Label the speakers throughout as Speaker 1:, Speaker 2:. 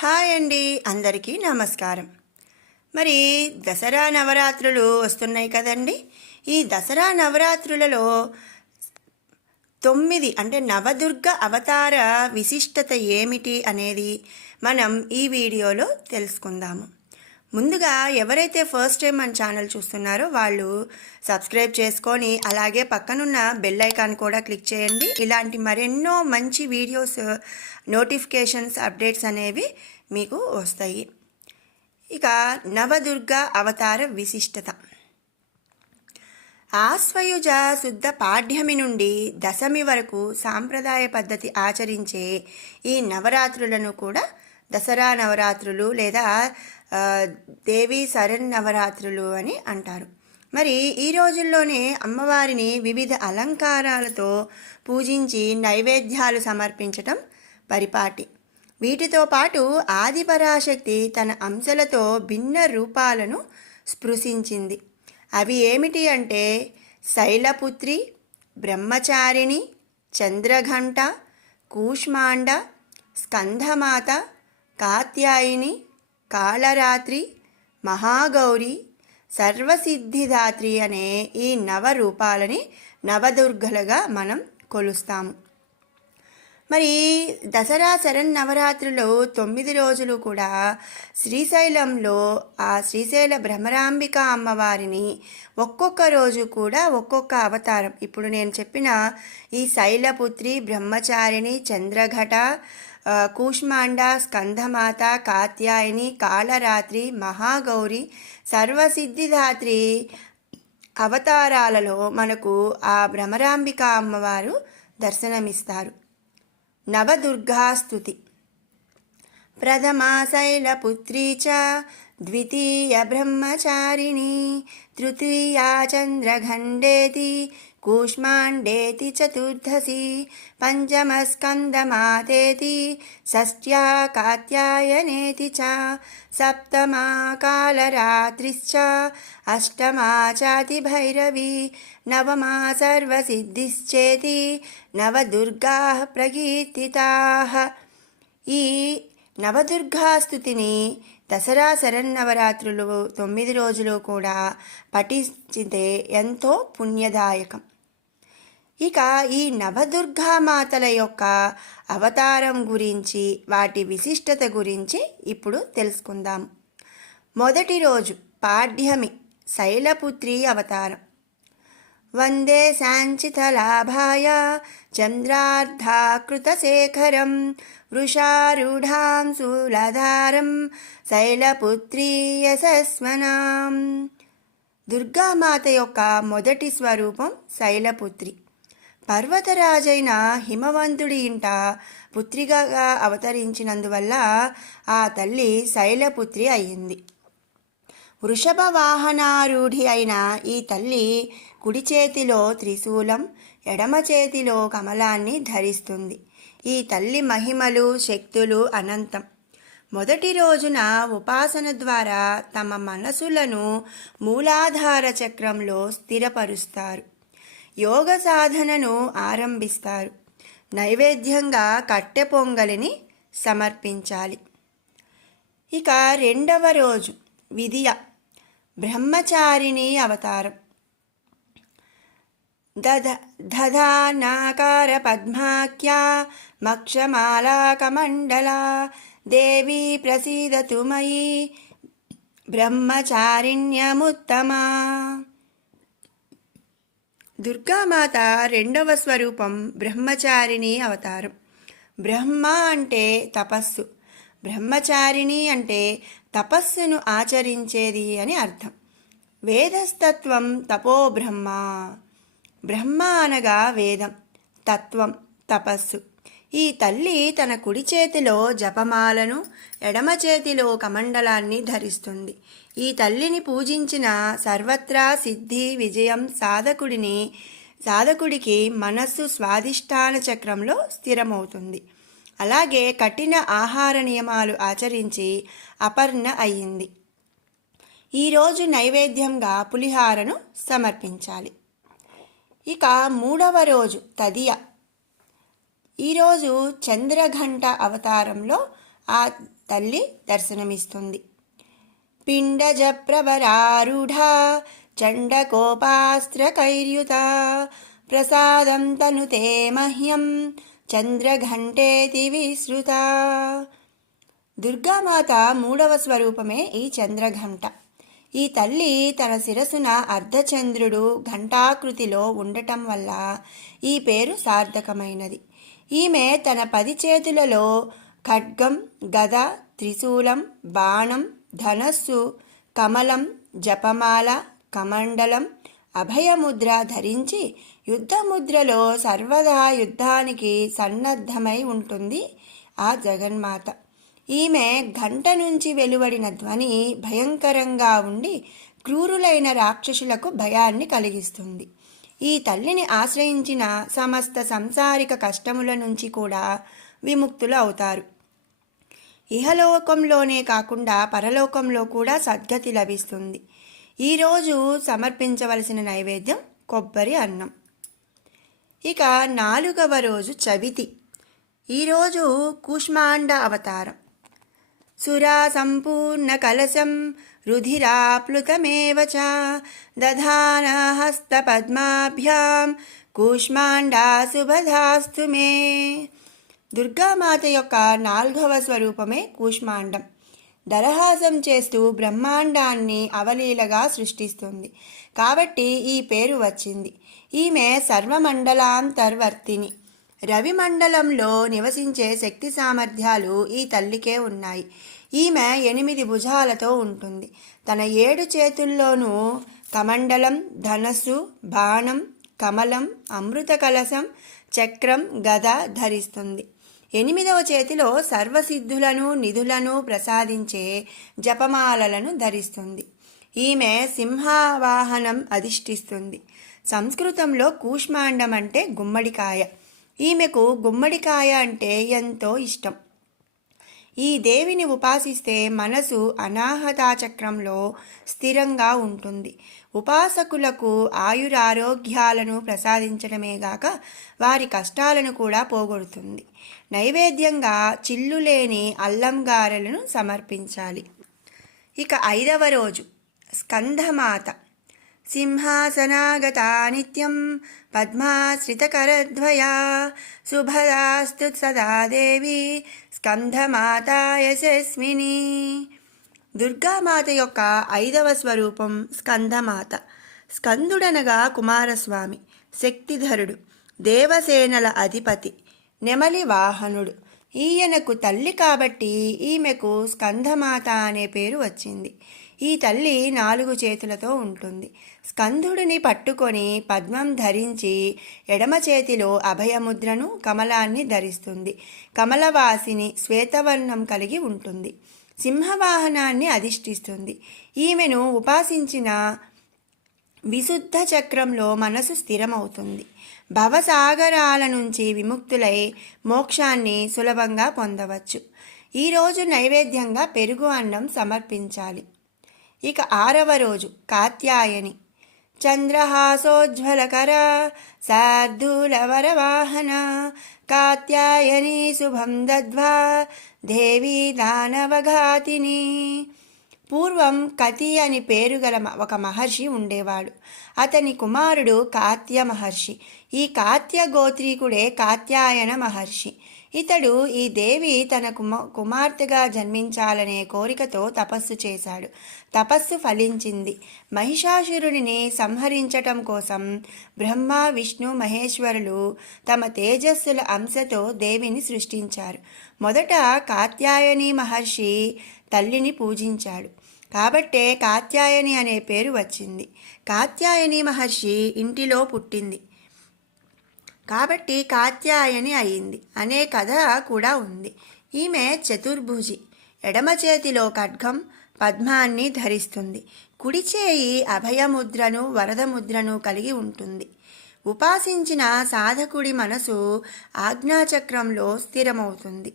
Speaker 1: Hi అండి అందరికీ నమస్కారం. మరి దసరా నవరాత్రులు వస్తున్నాయి కదండి. ఈ దసరా నవరాత్రులలో తొమ్మిది అంటే నవదుర్గ అవతార విశిష్టత ఏమిటి అనేది మనం ఈ వీడియోలో తెలుసుకుందాము. ముందుగా ఎవరైతే ఫస్ట్ టైం మన ఛానల్ చూస్తున్నారో వాళ్ళు సబ్స్క్రైబ్ చేసుకొని అలాగే పక్కనున్న బెల్ ఐకాన్ కూడా క్లిక్ చేయండి. ఇలాంటి మరెన్నో మంచి వీడియోస్ నోటిఫికేషన్స్ అప్డేట్స్ అనేవి మీకు వస్తాయి. ఇక నవదుర్గ అవతార విశిష్టత. ఆశ్వయుజ శుద్ధ పాఠ్యమి నుండి దశమి వరకు సాంప్రదాయ పద్ధతి ఆచరించే ఈ నవరాత్రులను కూడా దసరా నవరాత్రులు లేదా దేవి శరణ్ నవరాత్రులు అని అంటారు. మరి ఈ రోజుల్లోనే అమ్మవారిని వివిధ అలంకారాలతో పూజించి నైవేద్యాలు సమర్పించటం పరిపాటి. వీటితో పాటు ఆదిపరాశక్తి తన అంశలతో భిన్న రూపాలను స్పృశించింది. అవి ఏమిటి అంటే శైలపుత్రి బ్రహ్మచారిణి చంద్రఘంట కూష్మాండ స్కంధమాత కాత్యాయిని కాళరాత్రి మహాగౌరి సర్వసిద్ధిదాత్రి అనే ఈ నవరూపాలని నవదుర్గలుగా మనం కొలుస్తాము. మరి దసరా శరణ్ నవరాత్రులు తొమ్మిది రోజులు కూడా శ్రీశైలంలో ఆ శ్రీశైల భ్రమరాంబిక అమ్మవారిని ఒక్కొక్క రోజు కూడా ఒక్కొక్క అవతారం. ఇప్పుడు నేను చెప్పిన ఈ శైలపుత్రి బ్రహ్మచారిణి చంద్రఘట కూష్మాండ స్కంధమాత కాత్యాయని కాళరాత్రి మహాగౌరి సర్వసిద్ధిదాత్రి అవతారాలలో మనకు ఆ భ్రమరాంబిక అమ్మవారు దర్శనమిస్తారు. నవదుర్గాస్తుతి ప్రథమా శైలపుత్రీ చ ద్వితీయ బ్రహ్మచారిణి తృతీయా చంద్రఖండేతి कूष्माण्डेति चतुर्दशी पञ्चमस्कन्दमातेति षष्ट्या कात्यायनेति च सप्तमा कालरात्रिश्च अष्टमा चातिभैरवी नवमा सर्वसिद्धिश्चेति नवदुर्गाः प्रकीर्तिताः। ई నవదుర్గా స్థుతిని దసరా శరన్నవరాత్రులు తొమ్మిది రోజులు కూడా పఠించితే ఎంతో పుణ్యదాయకం. ఇక ఈ నవదుర్గామాతల యొక్క అవతారం గురించి వాటి విశిష్టత గురించి ఇప్పుడు తెలుసుకుందాం. మొదటి రోజు పాడ్యమి శైలపుత్రి అవతారం. వందే సాంచితలాభాయ చంద్రార్ధాకృతశేఖరం వృషారూఢాం శూలధారం శైలపుత్రీ యశస్వనాం దుర్గామాత యొక్క మొదటి స్వరూపం శైలపుత్రి. పర్వతరాజైన హిమవంతుడి ఇంట పుత్రిగా అవతరించినందువల్ల ఆ తల్లి శైలపుత్రి అయింది వృషభ వాహనారూఢి అయిన ఈ తల్లి కుడి చేతిలో త్రిశూలం ఎడమ చేతిలో కమలాన్ని ధరిస్తుంది. ఈ తల్లి మహిమలు శక్తులు అనంతం. మొదటి రోజున ఉపాసన ద్వారా తమ మనసులను మూలాధార చక్రంలో స్థిరపరుస్తారు. యోగ సాధనను ఆరంభిస్తారు. నైవేద్యంగా కట్టె పొంగలిని సమర్పించాలి. ఇక రెండవ రోజు విధియ బ్రహ్మచారిణి అవతారం. దధ దధానాకార పద్మాఖ్యా మక్షమాలాకమండలా దేవీ ప్రసీదతు మయి బ్రహ్మచారిణ్యముత్తమా దుర్గామాత రెండవ స్వరూపం బ్రహ్మచారిణి అవతారం. బ్రహ్మ అంటే తపస్సు. బ్రహ్మచారిణి అంటే తపస్సును ఆచరించేది అని అర్థం. వేదస్తత్వం తపో బ్రహ్మ. బ్రహ్మ అనగా వేదం తత్వం తపస్సు. ఈ తల్లి తన కుడి చేతిలో జపమాలను ఎడమ చేతిలో కమండలాన్ని ధరిస్తుంది. ఈ తల్లిని పూజించిన సర్వత్రా సిద్ధి విజయం సాధకుడిని సాధకుడికి మనస్సు స్వాదిష్టాన చక్రంలో స్థిరమవుతుంది. అలాగే కఠిన ఆహార నియమాలు ఆచరించి అపర్ణ అయింది ఈరోజు నైవేద్యంగా పులిహారను సమర్పించాలి. ఇక మూడవ రోజు తదియ. ఈరోజు చంద్రఘంట అవతారంలో ఆ తల్లి దర్శనమిస్తుంది. పిండజ ప్రవరారుఢ చండకోపాస్త్రకైర్యుత ప్రసాదం తనుతే మహ్యం చంద్రఘంటేతి విశ్రుత. దుర్గామాత మూడవ స్వరూపమే ఈ చంద్రఘంట. ఈ తల్లి తన శిరసున అర్ధచంద్రుడు ఘంటాకృతిలో ఉండటం వల్ల ఈ పేరు సార్థకమైనది. ఈమె తన పది చేతులలో ఖడ్గం గద త్రిశూలం బాణం ధనస్సు కమలం జపమాల కమండలం అభయముద్ర ధరించి యుద్ధముద్రలో సర్వదా యుద్ధానికి సన్నద్ధమై ఉంటుంది ఆ జగన్మాత. ఈమె గంట నుంచి వెలువడిన ధ్వని భయంకరంగా ఉండి క్రూరులైన రాక్షసులకు భయాన్ని కలిగిస్తుంది. ఈ తల్లిని ఆశ్రయించిన సమస్త సంసారిక కష్టముల నుంచి కూడా విముక్తులు అవుతారు. ఇహలోకంలోనే కాకుండా పరలోకంలో కూడా సద్గతి లభిస్తుంది. ఈరోజు సమర్పించవలసిన నైవేద్యం కొబ్బరి అన్నం. ఇక నాలుగవ రోజు చవితి. ఈరోజు కూష్మాండ అవతారం. సురా సంపూర్ణ కలశం రుధిరాప్లుతమేవ చ దధాన హస్తపద్మాభ్యాం కూష్మాండా శుభధాస్తు మే దుర్గామాత యొక్క నాల్గవ స్వరూపమే కూష్మాండం. దరహాసం చేస్తూ బ్రహ్మాండాన్ని అవలీలగా సృష్టిస్తుంది. కాబట్టి ఈ పేరు వచ్చింది. ఈమె సర్వమండలాంతర్వర్తిని. రవిమండలంలో నివసించే శక్తి సామర్థ్యాలు ఈ తల్లికే ఉన్నాయి. ఈమె ఎనిమిది భుజాలతో ఉంటుంది. తన ఏడు చేతుల్లోనూ కమండలం ధనస్సు బాణం కమలం అమృత కలశం చక్రం గద ధరిస్తుంది. ఎనిమిదవ చేతిలో సర్వసిద్ధులను నిధులను ప్రసాదించే జపమాలలను ధరిస్తుంది. ఈమె సింహవాహనం అధిష్ఠిస్తుంది. సంస్కృతంలో కూష్మాండం అంటే గుమ్మడికాయ. ఈమెకు గుమ్మడికాయ అంటే ఎంతో ఇష్టం. ఈ దేవిని ఉపాసిస్తే మనసు అనాహత చక్రంలో స్థిరంగా ఉంటుంది. ఉపాసకులకు ఆయురారోగ్యాలను ప్రసాదించడమే గాక వారి కష్టాలను కూడా పోగొడుతుంది. నైవేద్యంగా చిల్లు లేని అల్లం గారెలను సమర్పించాలి. ఇక ఐదవ రోజు స్కంధమాత. సింహాసనాగతా నిత్యం పద్మాశ్రితకరద్వయా శుభదాస్తు సదా దేవి స్కంధమాత యశస్విని దుర్గామాత యొక్క ఐదవ స్వరూపం స్కందమాత స్కందుడనగా కుమారస్వామి శక్తిధరుడు దేవసేనల అధిపతి నెమలి వాహనుడు. ఈయనకు తల్లి కాబట్టి ఈమెకు స్కందమాత అనే పేరు వచ్చింది. ఈ తల్లి నాలుగు చేతులతో ఉంటుంది. స్కందుడిని పట్టుకొని పద్మం ధరించి ఎడమ చేతిలో అభయముద్రను కమలాన్ని ధరిస్తుంది. కమలవాసిని శ్వేతవర్ణం కలిగి ఉంటుంది. సింహవాహనాన్ని అధిష్ఠిస్తుంది. ఈమెను ఉపాసించిన విశుద్ధ చక్రంలో మనసు స్థిరమవుతుంది. భవసాగరాల నుంచి విముక్తులై మోక్షాన్ని సులభంగా పొందవచ్చు. ఈరోజు నైవేద్యంగా పెరుగు అన్నం సమర్పించాలి. ఇక ఆరవ రోజు కాత్యాయని. చంద్రహాసోజ్వలకర శార్దూలవరవాహన. కాత్యాయని శుభం దద్వా దేవీ దానవఘాతిని. పూర్వం కతి అని పేరు గల మ- ఒక మహర్షి ఉండేవాడు. అతని కుమారుడు కాత్య మహర్షి ఈ కాత్య గోత్రీకుడే కాత్యాయన మహర్షి. ఇతడు ఈ దేవి తన కుమ కుమార్తెగా జన్మించాలనే కోరికతో తపస్సు చేశాడు. తపస్సు ఫలించింది. మహిషాసురుడిని సంహరించటం కోసం బ్రహ్మ విష్ణు మహేశ్వరులు తమ తేజస్సుల అంశతో దేవిని సృష్టించారు. మొదట కాత్యాయని మహర్షి తల్లిని పూజించాడు. కాబట్టే కాత్యాయని అనే పేరు వచ్చింది. కాత్యాయని మహర్షి ఇంటిలో పుట్టింది. కాబట్టి కాత్యాయని అయింది. అనే కథ కూడా ఉంది. ఈమె చతుర్భుజి. ఎడమ చేతిలో ఖడ్గం పద్మాన్ని ధరిస్తుంది. కుడి చేయి అభయముద్రను వరదముద్రను కలిగి ఉంటుంది. ఉపాసించిన సాధకుడి మనసు ఆజ్ఞాచక్రంలో స్థిరమవుతుంది.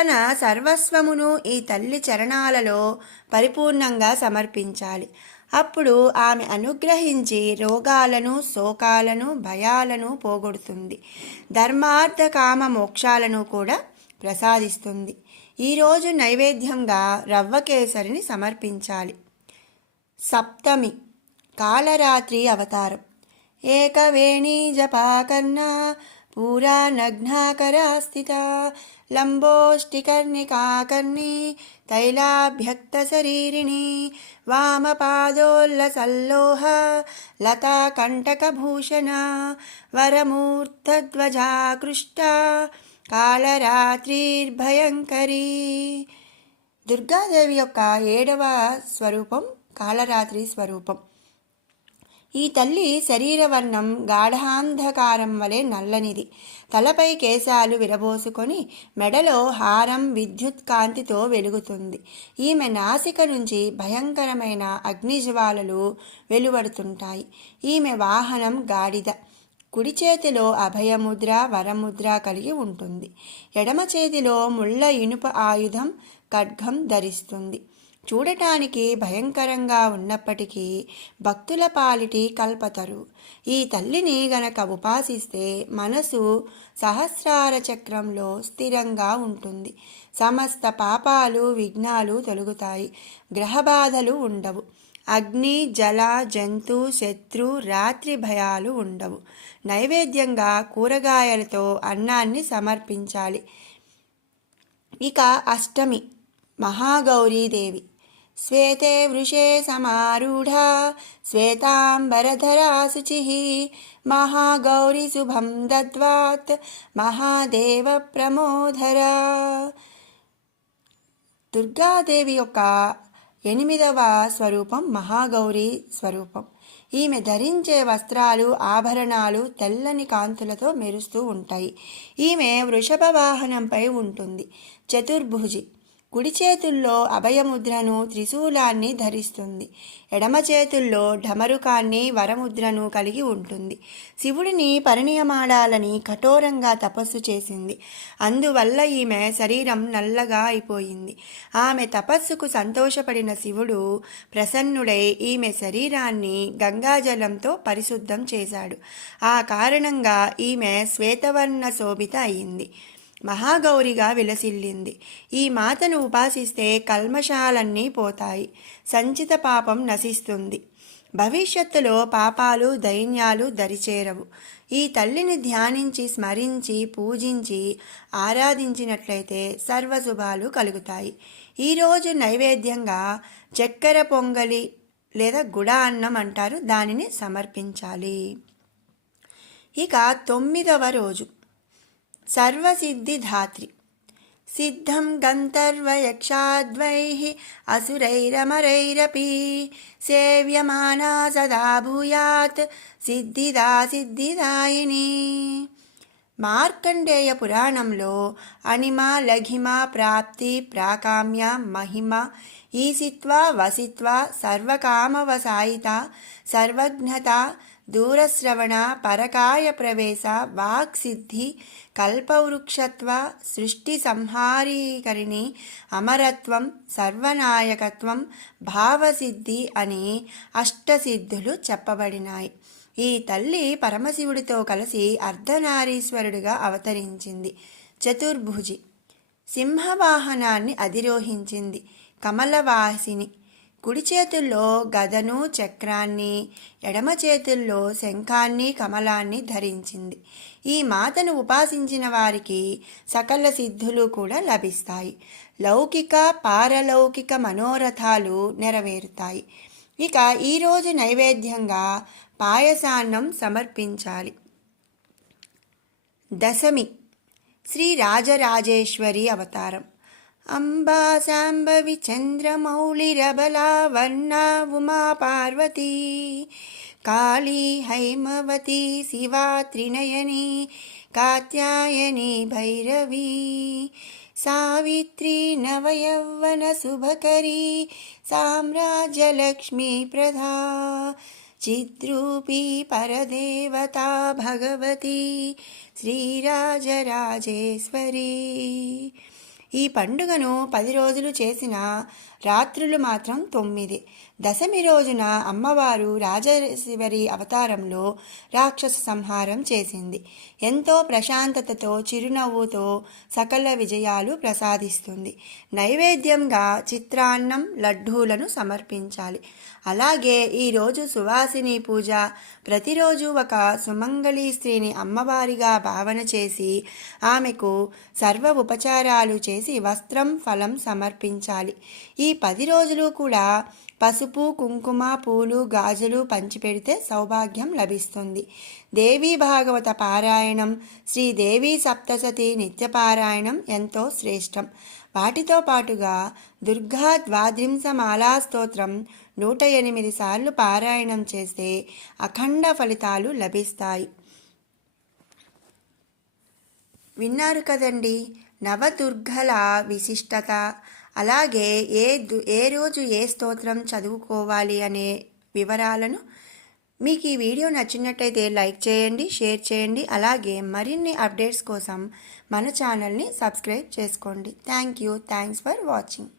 Speaker 1: తన సర్వస్వమును ఈ తల్లి చరణాలలో పరిపూర్ణంగా సమర్పించాలి. అప్పుడు ఆమె అనుగ్రహించి రోగాలను శోకాలను భయాలను పోగొడుతుంది. ధర్మార్థ కామ మోక్షాలను కూడా ప్రసాదిస్తుంది. ఈరోజు నైవేద్యంగా రవ్వ కేసరిని సమర్పించాలి. సప్తమి కాలరాత్రి అవతారం. ఏకవేణీ జపాకర్ణ పూరా నగ్నాకరా స్థిత లంబోష్టికర్ణికాకర్ణి తైలాభ్యక్త శరీరిణి వామపాదోల్లసల్లోహ లతా కంటకభూషణ వరమూర్ధధ్వజాకృష్ట కాళరాత్రిర్భయంకరీ దుర్గాదేవి యొక్క ఏడవ స్వరూపం కాళరాత్రి స్వరూపం. ఈ తల్లి శరీరవర్ణం గాఢాంధకారం వలె నల్లనిది. తలపై కేశాలు విరబోసుకొని మెడలో హారం విద్యుత్ కాంతితో వెలుగుతుంది. ఈమె నాసిక నుంచి భయంకరమైన అగ్నిజ్వాలలు వెలువడుతుంటాయి. ఈమె వాహనం గాడిద. కుడి చేతిలో అభయముద్ర వరముద్ర కలిగి ఉంటుంది. ఎడమ చేతిలో ముళ్ళ ఇనుప ఆయుధం ఖడ్గం ధరిస్తుంది. చూడటానికి భయంకరంగా ఉన్నప్పటికీ భక్తుల పాలిటి కల్పతరు. ఈ తల్లిని గనక ఉపాసిస్తే మనసు సహస్రార చక్రంలో స్థిరంగా ఉంటుంది. సమస్త పాపాలు విఘ్నాలు తొలుగుతాయి. గ్రహబాధలు ఉండవు. అగ్ని జల జంతు శత్రు రాత్రి భయాలు ఉండవు. నైవేద్యంగా కూరగాయలతో అన్నాన్ని సమర్పించాలి. ఇక అష్టమి మహాగౌరీదేవి. శ్వేతే వృషే సమారూఢా శ్వేతాంబరధరా శుచిః మహాగౌరి శుభం దద్వాత్ మహాదేవ ప్రమోధర దుర్గాదేవి యొక్క ఎనిమిదవ స్వరూపం మహాగౌరి స్వరూపం. ఈమె ధరించే వస్త్రాలు ఆభరణాలు తెల్లని కాంతులతో మెరుస్తూ ఉంటాయి. ఈమె వృషభ వాహనంపై ఉంటుంది. చతుర్భుజి. కుడి చేతుల్లో అభయముద్రను త్రిశూలాన్ని ధరిస్తుంది. ఎడమ చేతుల్లో ఢమరుకాన్ని వరముద్రను కలిగి ఉంటుంది. శివుడిని పరిణయమాడాలని కఠోరంగా తపస్సు చేసింది. అందువల్ల ఈమె శరీరం నల్లగా అయిపోయింది. ఆమె తపస్సుకు సంతోషపడిన శివుడు ప్రసన్నుడై ఈమె శరీరాన్ని గంగాజలంతో పరిశుద్ధం చేశాడు. ఆ కారణంగా ఈమె శ్వేతవర్ణ శోభిత అయింది. మహాగౌరిగా విలసిల్లింది. ఈ మాతను ఉపాసిస్తే కల్మషాలన్నీ పోతాయి. సంచిత పాపం నశిస్తుంది. భవిష్యత్తులో పాపాలు దైన్యాలు దరిచేరవు. ఈ తల్లిని ధ్యానించి స్మరించి పూజించి ఆరాధించినట్లయితే సర్వశుభాలు కలుగుతాయి. ఈరోజు నైవేద్యంగా చక్కెర పొంగలి లేదా గుడ అన్నం అంటారు. దానిని సమర్పించాలి. ఇక తొమ్మిదవ రోజు. సర్వసిద్ధిధాత్రి. సిద్ధం గంధర్వయక్షాద్వైः అసురైరమరైరపి. సేవ్యమానా సదా భూయాత్. సిద్ధిదా సిద్ధిదాయిని. మార్కండేయ పురాణంలో అనిమ లఘిమ ప్రాప్తి ప్రాకామ్య మహిమ ఈసిత్వ వసిత్వ సర్వకామవసాయిత సర్వజ్ఞత దూరశ్రవణ పరకాయ ప్రవేశ వాక్సిద్ధి కల్పవృక్షత్వ సృష్టి సంహారీకరిణి అమరత్వం సర్వనాయకత్వం భావసిద్ధి అని అష్టసిద్ధులు చెప్పబడినాయి. ఈ తల్లి పరమశివుడితో కలిసి అర్ధనారీశ్వరుడిగా అవతరించింది. చతుర్భుజి. సింహవాహనాన్ని అధిరోహించింది. కమలవాసిని. కుడి చేతుల్లో గదను చక్రాన్ని ఎడమ చేతుల్లో శంఖాన్ని కమలాన్ని ధరించింది. ఈ మాతను ఉపాసించిన వారికి సకల సిద్ధులు కూడా లభిస్తాయి. లౌకిక పారలౌకిక మనోరథాలు నెరవేరుతాయి. ఇక ఈరోజు నైవేద్యంగా పాయసాన్నం సమర్పించాలి. దశమి శ్రీ రాజరాజేశ్వరి అవతారం. అంబా శాంభవి చంద్రమౌళిరబలా వర్ణా ఉమా పార్వతీ కాళీ హైమవతి శివా త్రినయని కాత్యాయని భైరవీ సావిత్రి నవయవ్వన శుభకరీ సామ్రాజ్యలక్ష్మీ ప్రధా చిద్రూపీ పరదేవతా భగవతి శ్రీరాజరాజేశ్వరీ. ఈ పండుగను పది రోజులు చేసిన రాత్రులు మాత్రం తొమ్మిది. దశమి రోజున అమ్మవారు రాజశివరి అవతారంలో రాక్షస సంహారం చేసింది. ఎంతో ప్రశాంతతతో చిరునవ్వుతో సకల విజయాలు ప్రసాదిస్తుంది. నైవేద్యంగా చిత్రాన్నం లడ్డూలను సమర్పించాలి. అలాగే ఈరోజు సువాసిని పూజ ప్రతిరోజు ఒక సుమంగళి స్త్రీని అమ్మవారిగా భావన చేసి ఆమెకు సర్వ ఉపచారాలు చేసి వస్త్రం ఫలం సమర్పించాలి. ఈ పది రోజులు కూడా పసుపు కుంకుమ పూలు గాజులు పంచిపెడితే సౌభాగ్యం లభిస్తుంది. దేవీ భాగవత పారాయణం శ్రీదేవి సప్తసతి నిత్యపారాయణం ఎంతో శ్రేష్టం. వాటితో పాటుగా దుర్గా ద్వాద్రింశ మాలా స్తోత్రం నూట ఎనిమిది సార్లు పారాయణం చేస్తే అఖండ ఫలితాలు లభిస్తాయి. విన్నారు కదండి నవదుర్గల విశిష్టత అలాగే ఏ దు ఏ రోజు ఏ స్తోత్రం చదువుకోవాలి అనే వివరాలను మీకు ఈ వీడియో నచ్చినట్టయితే లైక్ చేయండి షేర్ చేయండి అలాగే మరిన్ని అప్డేట్స్ కోసం మన ఛానల్ని సబ్స్క్రైబ్ చేసుకోండి. Thank you. Thanks for watching.